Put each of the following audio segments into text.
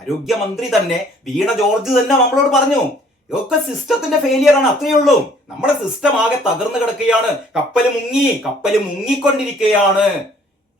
ആരോഗ്യമന്ത്രി തന്നെ വീണ ജോർജ് തന്നെ നമ്മളോട് പറഞ്ഞു ഇതൊക്കെ സിസ്റ്റത്തിന്റെ ഫെയിലിയർ ആണ് അത്രയേ ഉള്ളൂ. നമ്മുടെ സിസ്റ്റം ആകെ തകർന്നു കിടക്കുകയാണ്. കപ്പൽ മുങ്ങി കപ്പൽ മുങ്ങിക്കൊണ്ടിരിക്കുകയാണ്.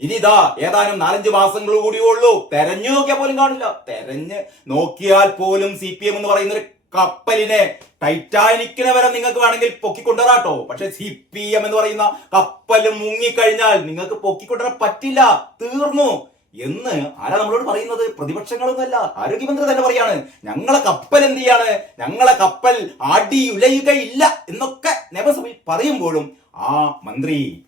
ഇനി ഇതാ ഏതാനും നാലഞ്ച് മാസങ്ങൾ കൂടിയേ ഉള്ളൂ. തെരഞ്ഞു നോക്കിയാൽ പോലും കാണില്ല. തെരഞ്ഞ് നോക്കിയാൽ പോലും സി പി എം എന്ന് പറയുന്ന ഒരു കപ്പലിനെ ടൈറ്റാനിക്കിനെ വരെ നിങ്ങൾക്ക് വേണമെങ്കിൽ പൊക്കിക്കൊണ്ടുവരാട്ടോ. പക്ഷെ സി പി എം എന്ന് പറയുന്ന കപ്പൽ മുങ്ങിക്കഴിഞ്ഞാൽ നിങ്ങൾക്ക് പൊക്കിക്കൊണ്ടുവരാൻ പറ്റില്ല. തീർന്നു. എന്ന് ആരാ നമ്മളോട് പറയുന്നത്? പ്രതിപക്ഷങ്ങളൊന്നുമല്ല. ആരോഗ്യമന്ത്രി തന്നെ പറയാണ് ഞങ്ങളെ കപ്പൽ എന്ത് ചെയ്യാണ്? ഞങ്ങളെ കപ്പൽ അടിയുലയുകയില്ല. എന്നൊക്കെ നിയമസഭയിൽ പറയുമ്പോഴും ആ മന്ത്രി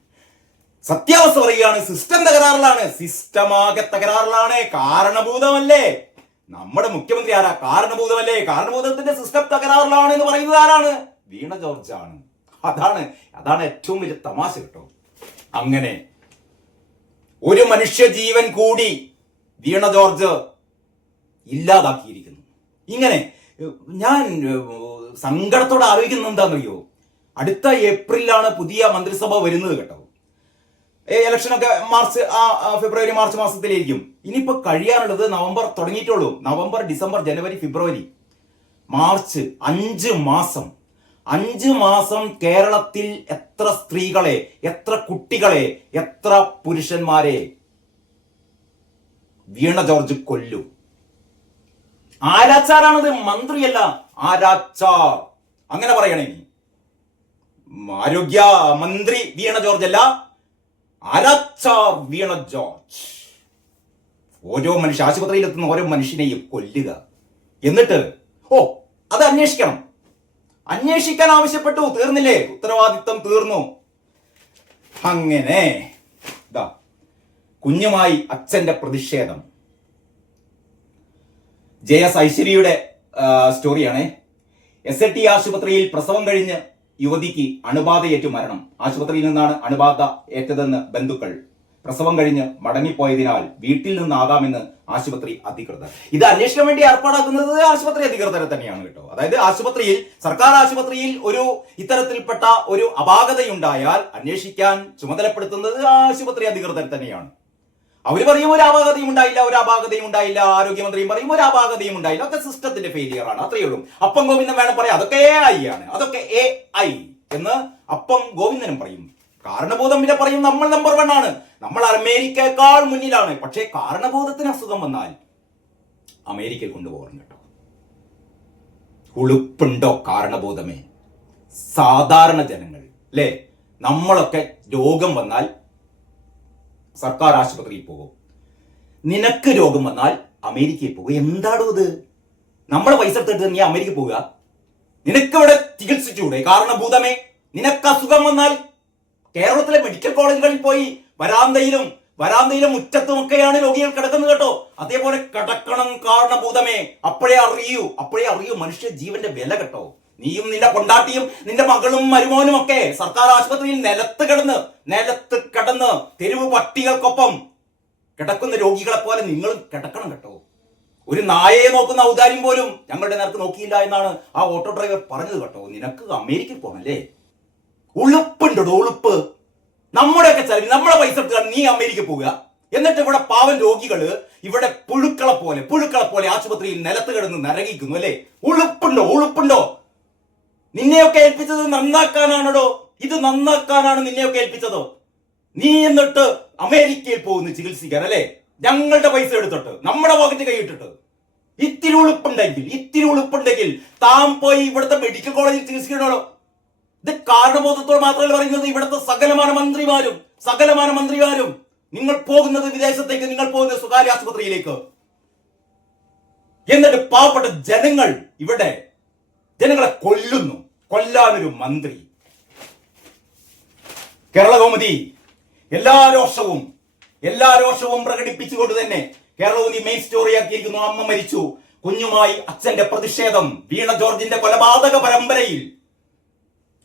സത്യാവസ്ഥ പറയുകയാണ് സിസ്റ്റം തകരാറിലാണ്. സിസ്റ്റമാകെ തകരാറിലാണ്. കാരണഭൂതമല്ലേ. നമ്മുടെ മുഖ്യമന്ത്രി ആരാ? കാരണഭൂതമല്ലേ. കാരണഭൂതത്തിന്റെ സിസ്റ്റം തകരാറിലാണ് എന്ന് പറയുന്നത് ആരാണ്? വീണ ജോർജ് ആണ് അതാണ് അതാണ് ഏറ്റവും വലിയ തമാശ കേട്ടോ. അങ്ങനെ ഒരു മനുഷ്യ ജീവൻ കൂടി വീണ ജോർജ് ഇല്ലാതാക്കിയിരിക്കുന്നു. ഇങ്ങനെ ഞാൻ സങ്കടത്തോടെ ആലോചിക്കുന്നത് എന്താണെന്നറിയോ? അടുത്ത ഏപ്രിലാണ് പുതിയ മന്ത്രിസഭ വരുന്നത് കേട്ടോ. ഇലക്ഷനൊക്കെ മാർച്ച് ആ, ഫെബ്രുവരി മാർച്ച് മാസത്തിലായിരിക്കും. ഇനിയിപ്പോ കഴിയാനുള്ളത് നവംബർ തുടങ്ങിയിട്ടുള്ളൂ നവംബർ ഡിസംബർ ജനുവരി ഫെബ്രുവരി. മാർച്ച് അഞ്ച് മാസം. അഞ്ച് മാസം കേരളത്തിൽ എത്ര സ്ത്രീകളെ എത്ര കുട്ടികളെ എത്ര പുരുഷന്മാരെ വീണ ജോർജ് കൊല്ലും. ആരാച്ചാറാണത് മന്ത്രിയല്ല. ആരാച്ചാർ. അങ്ങനെ പറയണേ. ആരോഗ്യ മന്ത്രി വീണ ജോർജ് അല്ല. ആരാച്ചാർ വീണ ജോർജ്. ഓരോ മനുഷ്യ ആശുപത്രിയിൽ എത്തുന്ന ഓരോ മനുഷ്യനെയും കൊല്ലുക. എന്നിട്ട് ഓ അത് അന്വേഷിക്കണം. അന്വേഷിക്കാൻ ആവശ്യപ്പെട്ടു. തീർന്നില്ലേ? ഉത്തരവാദിത്തം തീർന്നു. അങ്ങനെ. കുഞ്ഞുമായി അച്ഛന്റെ പ്രതിഷേധം. ജെ എസ് ഐശ്വര്യയുടെ സ്റ്റോറിയാണേ. എസ് എ ടി ആശുപത്രിയിൽ പ്രസവം കഴിഞ്ഞ് യുവതിക്ക് അണുബാധയേറ്റു മരണം. ആശുപത്രിയിൽ നിന്നാണ് അണുബാധ ഏറ്റതെന്ന് ബന്ധുക്കൾ പ്രസവം കഴിഞ്ഞ് മടങ്ങിപ്പോയതിനാൽ വീട്ടിൽ നിന്നാകാമെന്ന് ആശുപത്രി അധികൃതർ. ഇത് അന്വേഷിക്കാൻ വേണ്ടി ഏർപ്പാടാക്കുന്നത് ആശുപത്രി അധികൃതരെ തന്നെയാണ് കേട്ടോ. അതായത് ആശുപത്രിയിൽ സർക്കാർ ആശുപത്രിയിൽ ഒരു ഇത്തരത്തിൽപ്പെട്ട ഒരു അപാകതയുണ്ടായാൽ അന്വേഷിക്കാൻ ചുമതലപ്പെടുത്തുന്നത് ആശുപത്രി അധികൃതർ തന്നെയാണ്. അവർ പറയും ഒരു അപാകതയും ഉണ്ടായില്ല ഒരു അപാകതയും ഉണ്ടായില്ല ആരോഗ്യമന്ത്രിയും പറയും ഒരു അപാകതയും ഉണ്ടായില്ല. അതൊക്കെ സിസ്റ്റത്തിന്റെ ഫെയിലിയർ ആണ് അത്രയേ ഉള്ളൂ. അപ്പം ഗോവിന്ദൻ വേണം പറയാം അതൊക്കെ എ ഐ ആണ് അതൊക്കെ എ ഐ എന്ന് അപ്പം ഗോവിന്ദനും പറയും. കാരണബോധം പിന്നെ പറയും നമ്മൾ നമ്പർ വൺ ആണ്. നമ്മൾ അമേരിക്കയെക്കാൾ മുന്നിലാണ്. പക്ഷേ കാരണബോധത്തിന് അസുഖം വന്നാൽ അമേരിക്കയിൽ കൊണ്ടുപോകണം കേട്ടോ. ഉളുപ്പുണ്ടോ കാരണബോധമേ? സാധാരണ ജനങ്ങൾ അല്ലേ നമ്മളൊക്കെ രോഗം വന്നാൽ സർക്കാർ ആശുപത്രിയിൽ പോകും. നിനക്ക് രോഗം വന്നാൽ അമേരിക്കയിൽ പോകും. എന്താണോ ഇത്? നമ്മളെ പൈസ എടുത്തിട്ട് നീ അമേരിക്ക പോവുക. നിനക്ക് ഇവിടെ കാരണഭൂതമേ നിനക്ക് അസുഖം വന്നാൽ കേരളത്തിലെ മെഡിക്കൽ കോളേജുകളിൽ പോയി വരാന്തയിലും വരാന്തയിലും മുറ്റത്തുമൊക്കെയാണ് രോഗികൾ കിടക്കുന്നത് കേട്ടോ. അതേപോലെ കിടക്കണം കാരണഭൂതമേ. അപ്പോഴേ അറിയൂ അപ്പോഴേ അറിയൂ മനുഷ്യ ജീവന്റെ വില കേട്ടോ. നീയും നിന്റെ കൊണ്ടാട്ടിയും നിന്റെ മകളും മരുമോനും ഒക്കെ സർക്കാർ ആശുപത്രിയിൽ നിലത്ത് കിടന്ന് നിലത്ത് കിടന്ന് തെരുവ് പട്ടികൾക്കൊപ്പം കിടക്കുന്ന രോഗികളെ പോലെ നിങ്ങളും കിടക്കണം കേട്ടോ. ഒരു നായയെ നോക്കുന്ന ഔദാര്യം പോലും ഞങ്ങളുടെ നേരത്ത് നോക്കിയില്ല എന്നാണ് ആ ഓട്ടോ ഡ്രൈവർ പറഞ്ഞത് കേട്ടോ. നിനക്ക് അമേരിക്കയിൽ പോകണല്ലേ ഉളുപ്പുണ്ടോ ഉളുപ്പ്? നമ്മുടെയൊക്കെ ചെലവിൽ നമ്മളെ പൈസ എടുക്കാൻ നീ അമേരിക്ക പോവുക. എന്നിട്ട് ഇവിടെ പാവൻ രോഗികൾ ഇവിടെ പുഴുക്കളെ പോലെ പുഴുക്കളെ പോലെ ആശുപത്രിയിൽ നിലത്ത് കിടന്ന് നരകിക്കുന്നു അല്ലേ? ഉളുപ്പുണ്ടോ ഉളുപ്പുണ്ടോ? നിന്നെയൊക്കെ ഏൽപ്പിച്ചത് നന്നാക്കാനാണോ ഇത് നന്നാക്കാനാണ് നിന്നെയൊക്കെ ഏൽപ്പിച്ചതോ. നീ എന്നിട്ട് അമേരിക്കയിൽ പോകുന്നു ചികിത്സിക്കാൻ അല്ലേ? ഞങ്ങളുടെ പൈസ എടുത്തിട്ട് നമ്മുടെ പോക്കറ്റ് കൈയിട്ടിട്ട്. ഇത്തിരി ഉളുപ്പുണ്ടെങ്കിൽ ഇത്തിരി ഉളുപ്പുണ്ടെങ്കിൽ താൻ പോയി ഇവിടുത്തെ മെഡിക്കൽ കോളേജിൽ ചികിത്സിക്കണോ ഇത് കാരണബോധത്തോട് മാത്രമല്ല പറയുന്നത്. ഇവിടുത്തെ സകലമാന മന്ത്രിമാരും സകലമാന മന്ത്രിമാരും നിങ്ങൾ പോകുന്നത് വിദേശത്തേക്ക് നിങ്ങൾ പോകുന്നത് സ്വകാര്യ ആശുപത്രിയിലേക്ക്. എന്നിട്ട് പാവപ്പെട്ട ജനങ്ങൾ ഇവിടെ ജനങ്ങളെ കൊല്ലുന്നു. കൊല്ലാനൊരു മന്ത്രി. കേരള കൗമുദി എല്ലാ രോഷവും എല്ലാ രോഷവും പ്രകടിപ്പിച്ചുകൊണ്ട് തന്നെ കേരളകൗമുദി മെയിൻ സ്റ്റോറി ആക്കിയിരിക്കുന്നു. അമ്മ മരിച്ചു. കുഞ്ഞുമായി അച്ഛന്റെ പ്രതിഷേധം വീണ ജോർജിന്റെ കൊലപാതക പരമ്പരയിൽ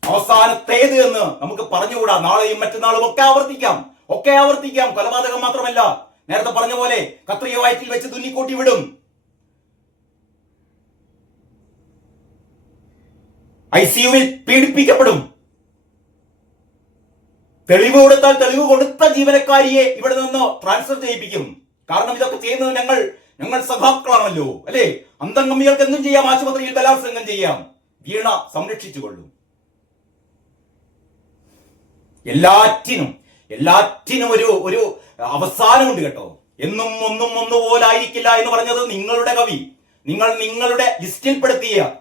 അവസാനത്തേത് എന്ന് നമുക്ക് പറഞ്ഞുകൂടാ. നാളെയും മറ്റന്നാളും ഒക്കെ ആവർത്തിക്കാം. ഒക്കെ ആവർത്തിക്കാം. കൊലപാതകം മാത്രമല്ല. നേരത്തെ പറഞ്ഞ പോലെ കത്രിയ വയറ്റിൽ വെച്ച് തുന്നിക്കൂട്ടി വിടും. ഐ സിയുവിൽ പീഡിപ്പിക്കപ്പെടും. തെളിവ് കൊടുത്താൽ തെളിവ് കൊടുത്ത ജീവനക്കാരിയെ ഇവിടെ നിന്ന് ട്രാൻസ്ഫർ ചെയ്യിപ്പിക്കും. കാരണം ഇതൊക്കെ ചെയ്യുന്നത് ഞങ്ങൾ ഞങ്ങൾ സഖാക്കളാണല്ലോ അല്ലേ? അന്തംഗമികൾക്ക് എന്തും ചെയ്യാം ആശുപത്രിയിൽ ബലാത്സംഗം ചെയ്യാം. വീണ സംരക്ഷിച്ചു കൊള്ളും എല്ലാറ്റിനും എല്ലാറ്റിനും ഒരു ഒരു അവസാനമുണ്ട് കേട്ടോ. എന്നും ഒന്നും ഒന്നുപോലായിരിക്കില്ല എന്ന് പറഞ്ഞത് നിങ്ങളുടെ കവി. നിങ്ങൾ നിങ്ങളുടെ ലിസ്റ്റിൽപ്പെടുത്തിയ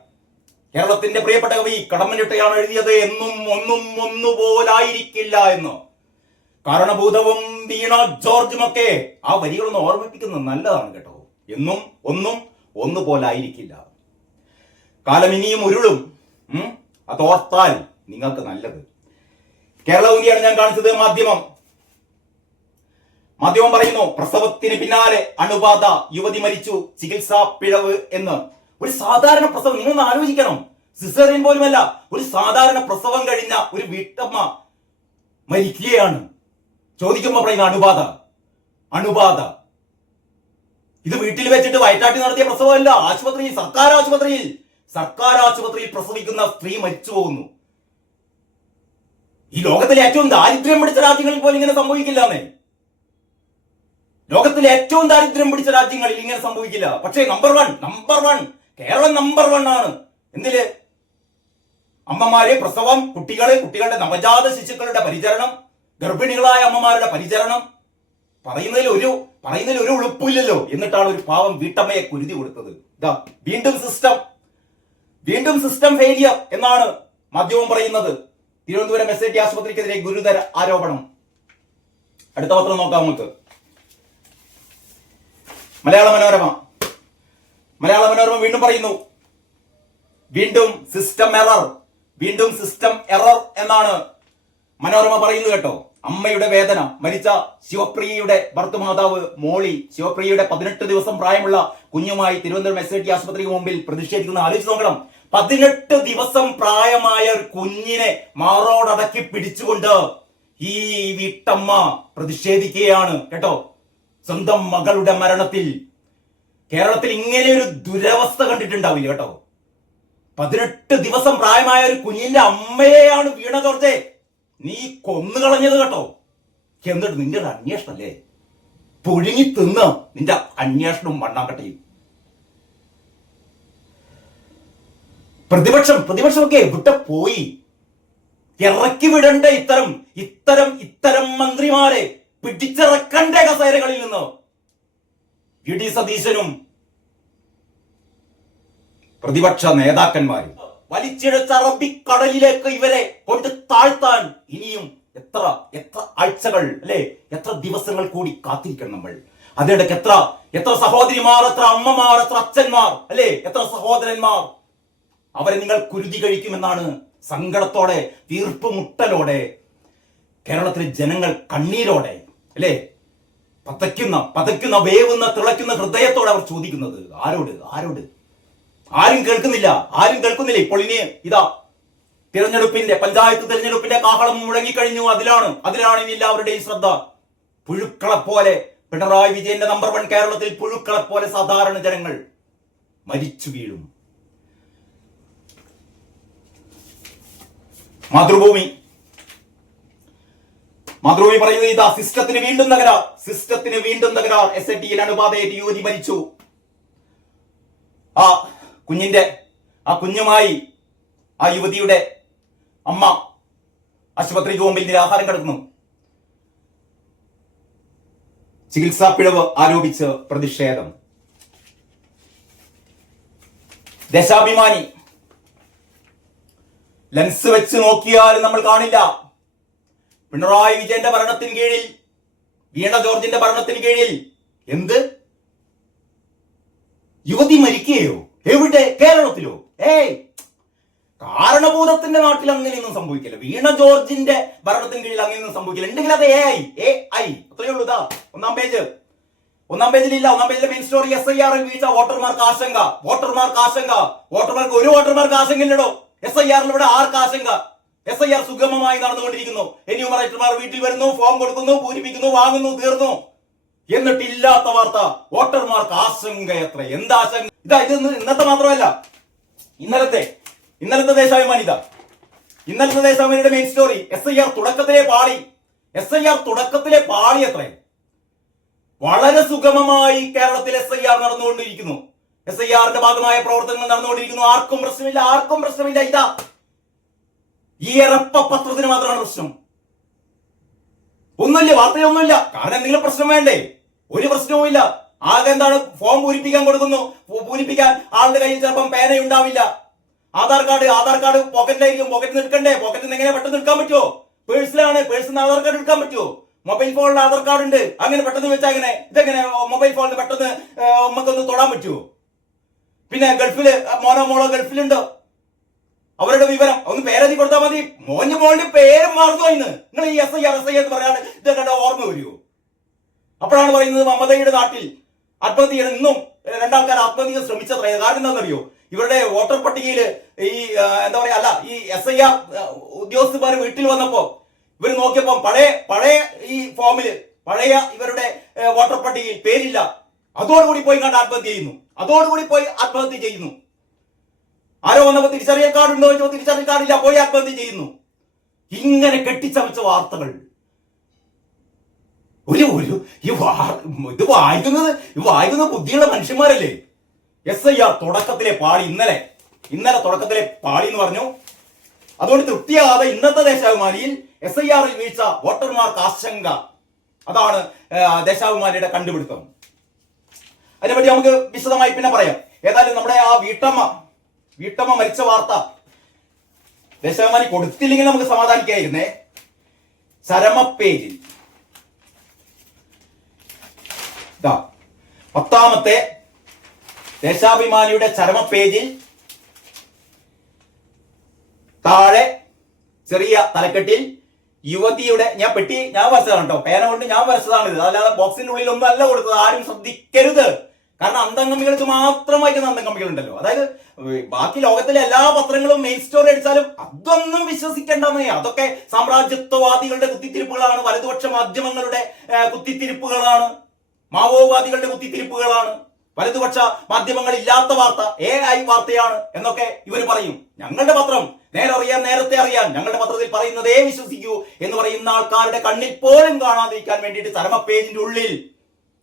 കേരളത്തിന്റെ പ്രിയപ്പെട്ട കവി കടമ്മനിട്ടയാണ് എഴുതിയത്. എന്നും ഒന്നും ഒന്നുപോലായിരിക്കില്ല എന്ന്. കാരണഭൂതവും വീണ ജോർജും ഒക്കെ ആ വരികളൊന്ന് ഓർമ്മിപ്പിക്കുന്നത് നല്ലതാണ് കേട്ടോ. എന്നും ഒന്നും ഒന്നുപോലായിരിക്കില്ല. കാലം ഇനിയും ഉരുളും? അതോർത്താൽ നിങ്ങൾക്ക് നല്ലത്. കേരള ഊരിയാണ് ഞാൻ കാണിച്ചത് മാധ്യമം. മാധ്യമം പറയുന്നു പ്രസവത്തിന് പിന്നാലെ അണുബാധ യുവതി മരിച്ചു ചികിത്സാ പിഴവ് എന്ന്. ഒരു സാധാരണ പ്രസവം നിങ്ങൾ ഒന്ന് ആലോചിക്കണം. സിസേറിയൻ പോലുമല്ല ഒരു സാധാരണ പ്രസവം കഴിഞ്ഞ ഒരു വീട്ടമ്മ മരിക്കുകയാണ്. ചോദിക്കുമ്പോൾ പറയുന്ന അണുബാധ അണുബാധ. ഇത് വീട്ടിൽ വെച്ചിട്ട് വയറ്റാട്ടി നടത്തിയ പ്രസവമല്ല. ആശുപത്രിയിൽ സർക്കാർ ആശുപത്രിയിൽ സർക്കാർ ആശുപത്രിയിൽ പ്രസവിക്കുന്ന സ്ത്രീ മരിച്ചു പോകുന്നു. ഈ ലോകത്തിലെ ഏറ്റവും ദാരിദ്ര്യം പിടിച്ച രാജ്യങ്ങളിൽ പോലും ഇങ്ങനെ സംഭവിക്കില്ലെന്നേ. ലോകത്തിലെ ഏറ്റവും ദാരിദ്ര്യം പിടിച്ച രാജ്യങ്ങളിൽ ഇങ്ങനെ സംഭവിക്കില്ല. പക്ഷേ number one number one Keralam number one ആണ്. എന്തിൽ? അമ്മമാരെ പ്രസവം കുട്ടികളെ കുട്ടികളുടെ നവജാത ശിശുക്കളുടെ പരിചരണം ഗർഭിണികളായ അമ്മമാരുടെ പരിചരണം. പറയുന്നതിൽ ഒരു പറയുന്നതിൽ ഒരു ഉളുപ്പില്ലല്ലോ എന്നിട്ടാണ് ഒരു പാവം വീട്ടമ്മയെ കുരുതി കൊടുത്തത്. വീണ്ടും സിസ്റ്റം വീണ്ടും സിസ്റ്റം ഫെയിലിയർ എന്നാണ് മാധ്യമം പറയുന്നത്. തിരുവനന്തപുരം എസ് ഐ ടി ആശുപത്രിക്കെതിരെ ഗുരുതര ആരോപണം. അടുത്ത പത്രം നോക്കാം നമുക്ക്. മലയാള മനോരമ. മലയാള മനോരമ വീണ്ടും പറയുന്നു. വീണ്ടും സിസ്റ്റം എറർ വീണ്ടും സിസ്റ്റം എറർ എന്നാണ് മനോരമ പറയുന്നു കേട്ടോ. അമ്മയുടെ വേദന മരിച്ച ശിവപ്രിയയുടെ ഭർത്തൃമാതാവ് മോളി ശിവപ്രിയയുടെ പതിനെട്ട് ദിവസം പ്രായമുള്ള കുഞ്ഞുമായി തിരുവനന്തപുരം എസ് ഐ ടി ആശുപത്രിക്ക് മുമ്പിൽ പ്രതിഷേധിക്കുന്ന ആലോചിച്ച് നോക്കണം. പതിനെട്ട് ദിവസം പ്രായമായ കുഞ്ഞിനെ മാറോടടക്കി പിടിച്ചുകൊണ്ട് ഈ വീട്ടമ്മ പ്രതിഷേധിക്കുകയാണ് കേട്ടോ? സ്വന്തം മകളുടെ മരണത്തിൽ. കേരളത്തിൽ ഇങ്ങനെ ഒരു ദുരവസ്ഥ കണ്ടിട്ടുണ്ടാവില്ല കേട്ടോ? പതിനെട്ട് ദിവസം പ്രായമായ ഒരു കുഞ്ഞിന്റെ അമ്മയെയാണ് വീണ ജോർജെ നീ കൊന്നുകളഞ്ഞത് കേട്ടോ? എന്നിട്ട് നിന്റെ ഒരു അന്വേഷണം അല്ലേ? പുഴുങ്ങി തിന്ന് നിന്റെ അന്വേഷണവും മണ്ണാക്കട്ടയും പ്രതിപക്ഷം പ്രതിപക്ഷമൊക്കെ എവിടെ പോയി? ഇറക്കി വിടണ്ട ഇത്തരം ഇത്തരം ഇത്തരം മന്ത്രിമാരെ പിടിച്ചിറക്കണ്ട കസേരകളിൽ നിന്ന്? ഡി സതീശനും പ്രതിപക്ഷ നേതാക്കന്മാരും വലിച്ചിഴച്ച അറബിക്കടലിലേക്ക് ഇവരെ കൊണ്ട് താഴ്ത്താൻ ഇനിയും എത്ര എത്ര ആഴ്ചകൾ അല്ലെ? എത്ര ദിവസങ്ങൾ കൂടി കാത്തിരിക്കണം നമ്മൾ? അതിനിടയ്ക്ക് എത്ര എത്ര സഹോദരിമാർ എത്ര അമ്മമാർ എത്ര അച്ഛന്മാർ അല്ലെ? എത്ര സഹോദരന്മാർ അവരെ നിങ്ങൾ കുരുതി കഴിക്കുമെന്നാണ് സങ്കടത്തോടെ തീർപ്പുമുട്ടലോടെ കേരളത്തിലെ ജനങ്ങൾ കണ്ണീരോടെ അല്ലേ? പതയ്ക്കുന്ന പതയ്ക്കുന്ന വേവുന്ന തിളയ്ക്കുന്ന ഹൃദയത്തോടെ അവർ ചോദിക്കുന്നത് ആരോട് ആരോട്? ആരും കേൾക്കുന്നില്ല ആരും കേൾക്കുന്നില്ല. ഇപ്പോൾ ഇനി ഇതാ തിരഞ്ഞെടുപ്പിന്റെ പഞ്ചായത്ത് തിരഞ്ഞെടുപ്പിന്റെ കാഹളം മുഴങ്ങിക്കഴിഞ്ഞു. അതിലാണ് അതിലാണ് ഇനി എല്ലാവരുടെയും ശ്രദ്ധ. പുഴുക്കളെ പോലെ പിണറായി വിജയന്റെ നമ്പർ വൺ കേരളത്തിൽ പുഴുക്കളെ പോലെ സാധാരണ ജനങ്ങൾ മരിച്ചു വീഴും. മാതൃഭൂമി. മാതൃഭൂമി പറയുന്നത് ഇതാ സിസ്റ്റത്തിന് വീണ്ടും തകരാർ സിസ്റ്റത്തിന് വീണ്ടും തകരാർ എസ് എ ടിയിൽ അണുബാധയേറ്റ് യുവതി മരിച്ചു. ആ കുഞ്ഞിന്റെ ആ കുഞ്ഞുമായി ആ യുവതിയുടെ അമ്മ ആശുപത്രി മുമ്പിൽ നിരാഹാരം കിടക്കുന്നു. ചികിത്സാ പിഴവ് ആരോപിച്ച് പ്രതിഷേധം. ദശാഭിമാനി ലെൻസ് വെച്ച് നോക്കിയാലും നമ്മൾ കാണില്ല. പിണറായി വിജയന്റെ ഭരണത്തിന് കീഴിൽ വീണ ജോർജിന്റെ ഭരണത്തിന് കീഴിൽ എന്ത്? യുവതി മരിക്കുകയോ? എവിടെ? കേരളത്തിലോ? ഏയ്! കാരണഭൂതത്തിന്റെ നാട്ടിൽ അങ്ങനെയൊന്നും സംഭവിക്കില്ല. വീണ ജോർജിന്റെ ഭരണത്തിന് കീഴിൽ അങ്ങനെയൊന്നും സംഭവിക്കില്ല. ഉണ്ടെങ്കിൽ അത് എ ഐ എ ഐ അത്രയേ ഉള്ളൂ ഇതാ. ഒന്നാം പേജ്. ഒന്നാം പേജിൽ ഇല്ല. ഒന്നാം പേജിലെ മെയിൻ സ്റ്റോറി എസ് ഐ ആറിൽ വീഴ്ച. വോട്ടർമാർക്ക് ആശങ്ക. വോട്ടർമാർക്ക് ആശങ്ക. വോട്ടർമാർക്ക് ഒരു വോട്ടർമാർക്ക് ആശങ്ക ഇല്ലടോ എസ് ഐ ആറിൽ ഇവിടെ ആർക്ക് ആശങ്ക എസ് ഐ ആർ സുഗമമായി നടന്നുകൊണ്ടിരിക്കുന്നു. എന്യൂമറേറ്റർമാർ വീട്ടിൽ വരുന്നു ഫോം കൊടുക്കുന്നു പൂരിപ്പിക്കുന്നു വാങ്ങുന്നു തീർന്നു. എന്നിട്ട് ഇല്ലാത്ത വാർത്ത വോട്ടർമാർക്ക് ആശങ്ക എത്ര? എന്താശങ്ക ഇതാ ഇത് ഇന്നത്തെ മാത്രമല്ല. ഇന്നലത്തെ ഇന്നലത്തെ ദേശാഭിമാനി ഇതാ. ഇന്നലത്തെ ദേശാഭിമാനിയുടെ main story S I R തുടക്കത്തിലെ പാളി. എസ് ഐ ആർ തുടക്കത്തിലെ പാളി എത്രയും വളരെ സുഗമമായി കേരളത്തിൽ എസ് ഐ ആർ നടന്നുകൊണ്ടിരിക്കുന്നു. എസ് ഐ ആറിന്റെ ഭാഗമായ പ്രവർത്തനങ്ങൾ നടന്നുകൊണ്ടിരിക്കുന്നു. ആർക്കും പ്രശ്നമില്ല ആർക്കും പ്രശ്നമില്ല. ഇതാ ഈ എറപ്പ പത്രത്തിന് മാത്രമാണ് പ്രശ്നം. ഒന്നുമില്ല വാർത്തയൊന്നുമില്ല. കാരണം എന്തെങ്കിലും പ്രശ്നം വേണ്ടേ? ഒരു പ്രശ്നവുമില്ല. ആകെ എന്താണ് ഫോം പൂരിപ്പിക്കാൻ കൊടുക്കുന്നു. പൂരിപ്പിക്കാൻ ആളുടെ കയ്യിൽ ചിലപ്പം പേന ഉണ്ടാവില്ല ആധാർ കാർഡ് ആധാർ കാർഡ് പോക്കറ്റിലായിരിക്കും. പോക്കറ്റിൽ നിൽക്കണ്ടേ പോക്കറ്റിൽ നിന്ന് എങ്ങനെ പെട്ടെന്ന് എടുക്കാൻ പറ്റുമോ പേഴ്സിലാണ് പേഴ്സിൽ നിന്ന് ആധാർ കാർഡ് എടുക്കാൻ പറ്റുമോ മൊബൈൽ ഫോണിൽ ആധാർ കാർഡ് ഉണ്ട്. അങ്ങനെ പെട്ടെന്ന് വെച്ചാൽ അങ്ങനെ ഇതെങ്ങനെ മൊബൈൽ ഫോണിൽ പെട്ടെന്ന് നമുക്കൊന്ന് തൊടാൻ പറ്റുമോ പിന്നെ ഗൾഫിൽ മോനോ മോളോ ഗൾഫിലുണ്ടോ? അവരുടെ വിവരം ഒന്ന് പേരെ കൊടുത്താൽ മതി. മോന് മോളിന്റെ പേര് മാറുന്നു ഇന്ന് നിങ്ങൾ ഈ S I R S I എന്ന് പറയാണ്ട് ഇതൊക്കെ ഓർമ്മ വരുമോ അപ്പോഴാണ് പറയുന്നത് മമതയുടെ നാട്ടിൽ ആത്മഹത്യ ഇന്നും രണ്ടാൾക്കാർ ആത്മഹത്യ ശ്രമിച്ചത്ര കാരണം എന്താണെന്നറിയോ ഇവരുടെ വോട്ടർ പട്ടികയിൽ ഈ എന്താ പറയാ അല്ല ഈ എസ് ഐ ആർ ഉദ്യോഗസ്ഥന്മാർ വീട്ടിൽ വന്നപ്പോ ഇവർ നോക്കിയപ്പോ പഴയ പഴയ ഈ ഫോമിൽ പഴയ ഇവരുടെ വോട്ടർ പട്ടികയിൽ പേരില്ല. അതോടുകൂടി പോയി കണ്ട് ആത്മഹത്യ ചെയ്യുന്നു. അതോടുകൂടി പോയി ആത്മഹത്യ ചെയ്യുന്നു. ആരോ വന്നപ്പോ തിരിച്ചറിയൽ കാർഡ് ഉണ്ടോ ചോദിച്ചോ തിരിച്ചറിയൽ കാർഡില്ല പോയി ആത്മഹത്യ ചെയ്യുന്നു. ഇങ്ങനെ കെട്ടിച്ചമച്ച വാർത്തകൾ. ഒരു ഒരു ഈ ഇത് വായിക്കുന്നത് ഇത് വായിക്കുന്ന ബുദ്ധിയുള്ള മനുഷ്യന്മാരല്ലേ? എസ് ഐ ആർ തുടക്കത്തിലെ പാളി ഇന്നലെ ഇന്നലെ തുടക്കത്തിലെ പാളി എന്ന് പറഞ്ഞു. അതുകൊണ്ട് തൃപ്തിയാകാതെ ഇന്നത്തെ ദേശാഭിമാനിയിൽ എസ് ഐ ആറിൽ വീഴ്ച വോട്ടർമാർക്ക് ആശങ്ക. അതാണ് ദേശാഭിമാനിയുടെ കണ്ടുപിടുത്തം. അതിനെപ്പറ്റി നമുക്ക് വിശദമായി പിന്നെ പറയാം. ഏതായാലും നമ്മുടെ ആ വീട്ടമ്മ വീട്ടമ്മ മരിച്ച വാർത്ത ദശകമാനി കൊടുത്തില്ലെങ്കിൽ നമുക്ക് സമാധാനിക്കായിരുന്നേ. ചരമ പേജിൽ പത്താമത്തെ ദേശാഭിമാനിയുടെ ചരമ പേജിൽ താഴെ ചെറിയ തലക്കെട്ടിൽ യുവതിയുടെ ഞാൻ പെട്ടി ഞാൻ വരച്ചതാണ് കേട്ടോ. പേന കൊണ്ട് ഞാൻ വരച്ചതാണ് ഇത് അല്ലാതെ ബോക്സിന്റെ ഉള്ളിൽ ഒന്നും അല്ല കൊടുത്തത്. ആരും ശ്രദ്ധിക്കരുത്. കാരണം അന്തംഗമികൾക്ക് മാത്രം വായിക്കുന്ന അന്തംഗമികൾ ഉണ്ടല്ലോ അതായത് ബാക്കി ലോകത്തിലെ എല്ലാ പത്രങ്ങളും മെയിൻ സ്റ്റോറി അടിച്ചാലും അതൊന്നും വിശ്വസിക്കേണ്ടെന്നേ. അതൊക്കെ സാമ്രാജ്യത്വവാദികളുടെ കുത്തിത്തിരിപ്പുകളാണ് വലതുപക്ഷ മാധ്യമങ്ങളുടെ കുത്തിത്തിരിപ്പുകളാണ് മാവോവാദികളുടെ കുത്തിത്തിരിപ്പുകളാണ് വലതുപക്ഷ മാധ്യമങ്ങൾ ഇല്ലാത്ത വാർത്ത എ ഐ വാർത്തയാണ് എന്നൊക്കെ ഇവർ പറയും. ഞങ്ങളുടെ പത്രം നേരെ അറിയാൻ നേരത്തെ അറിയാൻ ഞങ്ങളുടെ പത്രത്തിൽ പറയുന്നതേ വിശ്വസിക്കൂ എന്ന് പറയുന്ന ആൾക്കാരുടെ കണ്ണിൽ പോലും കാണാതിരിക്കാൻ വേണ്ടിയിട്ട് ചരമ പേജിന്റെ ഉള്ളിൽ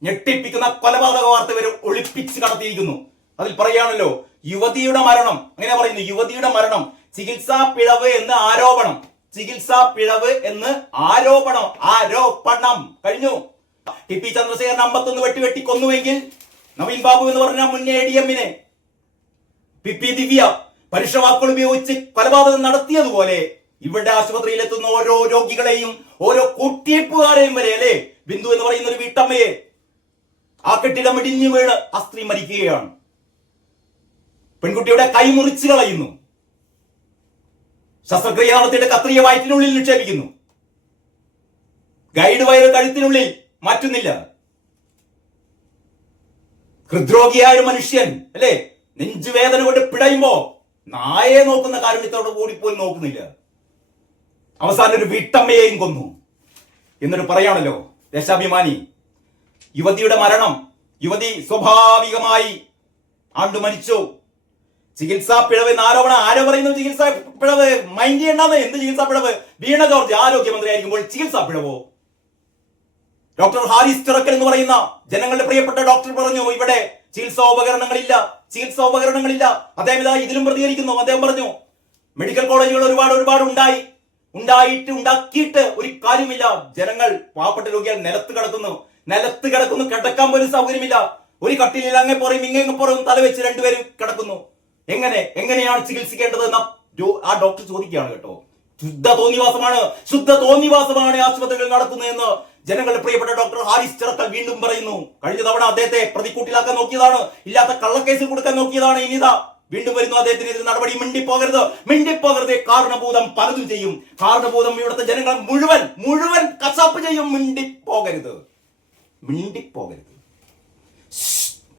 ഞെട്ടിപ്പിക്കുന്ന കൊലപാതക വാർത്ത വരെ ഒളിപ്പിച്ച് കടത്തിയിരിക്കുന്നു. അതിൽ പറയാണല്ലോ യുവതിയുടെ മരണം. അങ്ങനെ പറയുന്നു യുവതിയുടെ മരണം. ചികിത്സാ പിഴവ് എന്ന് ആരോപണം. ചികിത്സാ പിഴവ് എന്ന് ആരോപണം. ആരോപണം. കഴിഞ്ഞു. ടി പി ചന്ദ്രശേഖരൻ അമ്പത്തൊന്ന് വെട്ടി വെട്ടി കൊന്നുവെങ്കിൽ നവീൻ ബാബു എന്ന് പറഞ്ഞ മുൻ എ ഡി എമ്മിനെ പി പി ദിവ്യ പരുഷ വാക്കുകൾ ഉപയോഗിച്ച് കൊലപാതകം നടത്തിയതുപോലെ ഇവിടെ ആശുപത്രിയിൽ എത്തുന്ന ഓരോ രോഗികളെയും ഓരോ കുട്ടിയപ്പുകാരെയും വരെ അല്ലേ? ബിന്ദു എന്ന് പറയുന്ന ഒരു വീട്ടമ്മയെ ആ കെട്ടിടം ഇടിഞ്ഞു വീണ് ആ സ്ത്രീ മരിക്കുകയാണ്. പെൺകുട്ടിയുടെ കൈ മുറിച്ചു കളയുന്നു. ശസ്ത്രക്രിയ നടത്തിയിട്ട് കത്രിയ വയറ്റിനുള്ളിൽ നിക്ഷേപിക്കുന്നു. ഗൈഡ് വയറ് കഴുത്തിനുള്ളിൽ മാറ്റുന്നില്ല. ഹൃദ്രോഗിയായ ഒരു മനുഷ്യൻ അല്ലേ? നെഞ്ചുവേദന കൊണ്ട് പിടയുമ്പോ നായെ നോക്കുന്ന കാരുണ്യത്തോട് കൂടി പോലും നോക്കുന്നില്ല. അവസാനം ഒരു വീട്ടമ്മയെയും കൊന്നു. എന്നൊരു പറയാണല്ലോ ദേശാഭിമാനി യുവതിയുടെ മരണം യുവതി സ്വാഭാവികമായി ആണ്ടു മരിച്ചു. ചികിത്സാ പിഴവ് എന്ന് ആരോപണം ആരോ പറയുന്നു ചികിത്സാ പിഴവ്? മൈൻഡ് ചെയ്യണ്ടെന്ന്? എന്ത് ചികിത്സാ പിഴവ്? വീണ ജോർജ് ആരോഗ്യമന്ത്രി ആയിരിക്കുമ്പോൾ ചികിത്സാ പിഴവോ? ഡോക്ടർ ഹാരിസ് ചിറക്കൽ എന്ന് പറയുന്ന ജനങ്ങളുടെ പ്രിയപ്പെട്ട ഡോക്ടർ പറഞ്ഞു ഇവിടെ ചികിത്സാ ഉപകരണങ്ങളില്ല ചികിത്സാ ഉപകരണങ്ങളില്ല. അദ്ദേഹം ഇതാ ഇതിലും പ്രതികരിക്കുന്നു. അദ്ദേഹം പറഞ്ഞു മെഡിക്കൽ കോളേജുകൾ ഒരുപാട് ഒരുപാട് ഉണ്ടായി. ഉണ്ടായിട്ട് ഉണ്ടാക്കിയിട്ട് ഒരു കാര്യമില്ല ജനങ്ങൾ പാവപ്പെട്ട രോഗികൾ നിലത്ത് കിടക്കുന്നു നിലത്ത് കിടക്കുന്നു കിടക്കാൻ പോലും സൗകര്യമില്ല. ഒരു കട്ടിലിൽ അങ്ങേ പുറയും ഇങ്ങേ പുറയും തലവെച്ച് രണ്ടുപേരും കിടക്കുന്നു. എങ്ങനെ? എങ്ങനെയാണ് ചികിത്സിക്കേണ്ടത് എന്ന ആ ഡോക്ടർ ചോദിക്കുകയാണ് കേട്ടോ. ശുദ്ധ തോന്നിവാസമാണ് ശുദ്ധ തോന്നിവാസമാണ് ആശുപത്രികൾ നടത്തുന്നതെന്ന് ജനങ്ങളുടെ പ്രിയപ്പെട്ട ഡോക്ടർ ഹാരിസ് ചിറക്കൽ വീണ്ടും പറയുന്നു. കഴിഞ്ഞ തവണ അദ്ദേഹത്തെ പ്രതിക്കൂട്ടിലാക്കാൻ നോക്കിയതാണ്. ഇല്ലാത്ത കള്ളക്കേസിൽ കൊടുക്കാൻ നോക്കിയതാണ്. ഇനിതാ വീണ്ടും വരുന്നു അദ്ദേഹത്തിനെതിരെ നടപടി. മിണ്ടിപ്പോകരുത് മിണ്ടിപ്പോകരുത്. കാരണഭൂതം പലതും ചെയ്യും. കാരണഭൂതം ഇവിടുത്തെ ജനങ്ങൾ മുഴുവൻ മുഴുവൻ കസാപ്പ് ചെയ്യും. മിണ്ടിപ്പോകരുത്. മിണ്ടിപ്പോകരുത്.